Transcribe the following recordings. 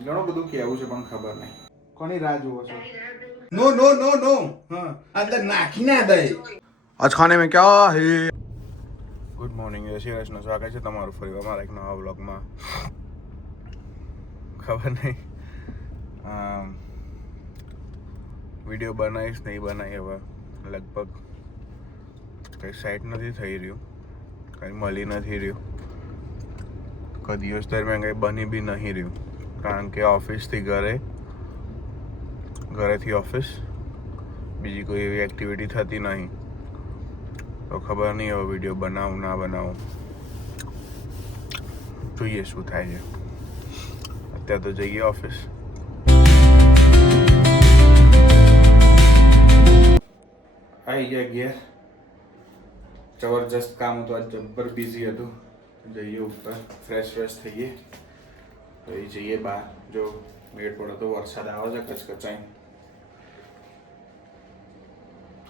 ઘણું બધું કહેવું છે પણ ખબર નહીં કોની રાહ જુઓ છો. નો નો નો નો હા અંદર નાખી ના દે. આજ ખાને મેં ક્યા હે. ગુડ મોર્નિંગ જય શ્રી કૃષ્ણ. સ્વાગત છે તમારું ફરી અમારા એક નવા વ્લોગમાં. ખબર નહીં વિડીયો બનાવીશ નહીં બનાવી હવે લગભગ કંઈ સાઈટ નથી થઈ રહ્યું, કંઈ મળી નથી રહ્યું, કોઈ દિવસ દરમિયાન કંઈ બની બી નહીં રહ્યું, કારણ કે ઓફિસથી ઘરે, ઘરેથી ઓફિસ, બીજી કોઈ એવી એક્ટિવિટી થતી નહીં. તો ખબર નહીં હવે વિડીયો બનાવું ના બનાવું, જોઈએ શું થાય છે. અત્યારે તો જઈએ ઓફિસ. આવી ગયા ઘેર. જબરજસ્ત કામ હતું, આજ જબ્બર બિઝી હતું. જઈએ ઉપર, ફ્રેશ થઈએ પછી જઈએ બહાર. જો મેળ પડે તો વરસાદ આવે છે કચકચાઈ.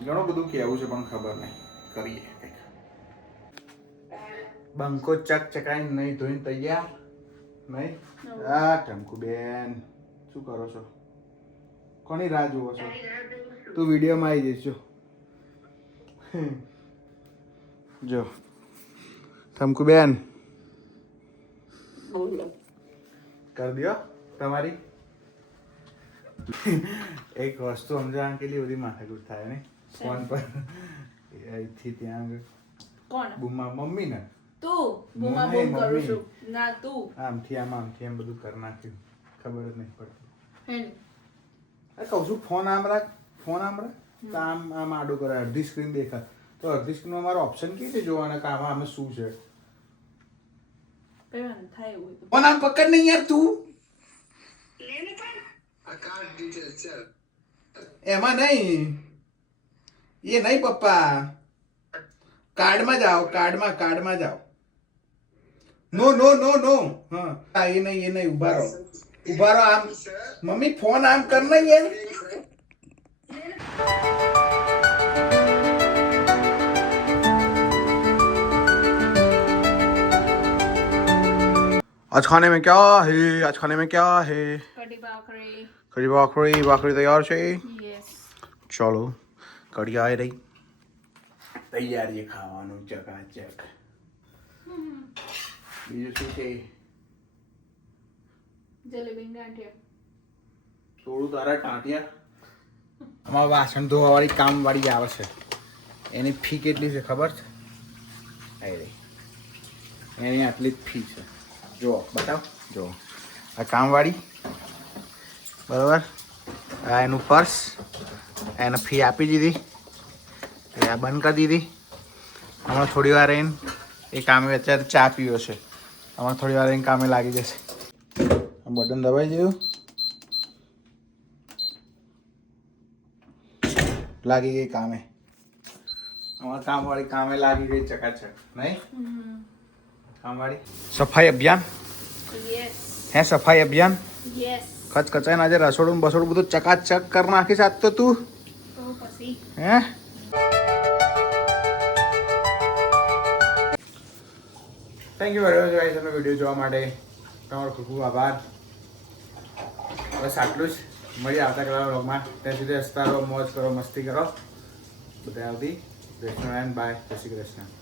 ઘણું બધું કહેવું છે પણ ખબર નહીં, કરીએ કંઈક. બંકો ચકચકાઈને નહીં ધોઈને તૈયાર નહીં. આ ટમકુ બેન શું કરો છો? કોની રાહ જુઓ છો? તું વિડીયોમાં આવી જઈશ. જો ટમકુ બેન કરી દો તમારી. એક વસ્તુ સમજાવવા કેટલી બધી માથાકૂટ થાય ને ફોન પર. અહીંથી ત્યાં આગળ કોણ બુમા મમ્મી ને તું બુમા બૂમ કરું છું ના તું આમથી આમ બધું કરી નાખ્યું, ખબર જ નહીં પડતી. હે કહું છું ફોન આમ રાખ, ફોન આમ રાખ તો આમ આડો કરે. અડધી સ્ક્રીન દેખાય તો અડધી સ્ક્રીનમાં મારો ઓપ્શન કેવી રીતે જોવાના કે આમાં શું છે? પેલા થાય એવું તો ફોન આમ પકડ નહીં યાર તું. એમાં નહીં, એ નહીં પપ્પા, કાર્ડમાં જાઓ, કાર્ડમાં જાઓ. નો નો નો નો હા એ નહીં ઉભા રહો આમ. મમ્મી ફોન આમ કર ને યાર. आज खाने में क्या है? કઢી ભાખરી भाखरी तैयार છે. યસ चलो कढ़ी आ रही, तैयारी खाવાનું ચકાચક. બીજું શું છે? જલેબી ગાંઠિયા. થોડું તારા ટાંટિયા. આમાં વાસણ ધોવા વાળી કામ વાળી આવે છે, એની ફી કેટલી છે ખબર છે? એની આટલી જ ફી છે. જો બતાવ, જો આ કામવાળી બરાબર, આ એનું પર્સ, એને ફી આપી દીધી, એટલે આ બંધ કરી દીધી. હમણાં થોડી વાર રહીને એ કામે, અત્યારે ચા પીવો છે, હમણાં થોડી વાર રહીને કામે લાગી જશે. આ બટન દબાઈ ગયું, લાગી ગઈ કામે. અમારા કામવાળી કામે લાગી ગઈ ચકાચક. નહીં કામવાળી સફાઈ અભિયાન યસ હે, સફાઈ અભિયાન. યસ કચકચાઈને આજે રસોડું બસોડું બધું ચકાચક કરી નાખીશ આજ તો તું. તો પછી હે thank you very much guys, તમે વિડીયો જોવા માટે તમારો ખૂબ ખૂબ આભાર. બસ આટલું જ. મળીએ આવતા વ્લોગમાં. ત્યાં સુધી હસતા રહો, મોજ કરો, મસ્તી કરો. બધા આવતી. કૃષ્ણ બાય, જય શ્રી કૃષ્ણ.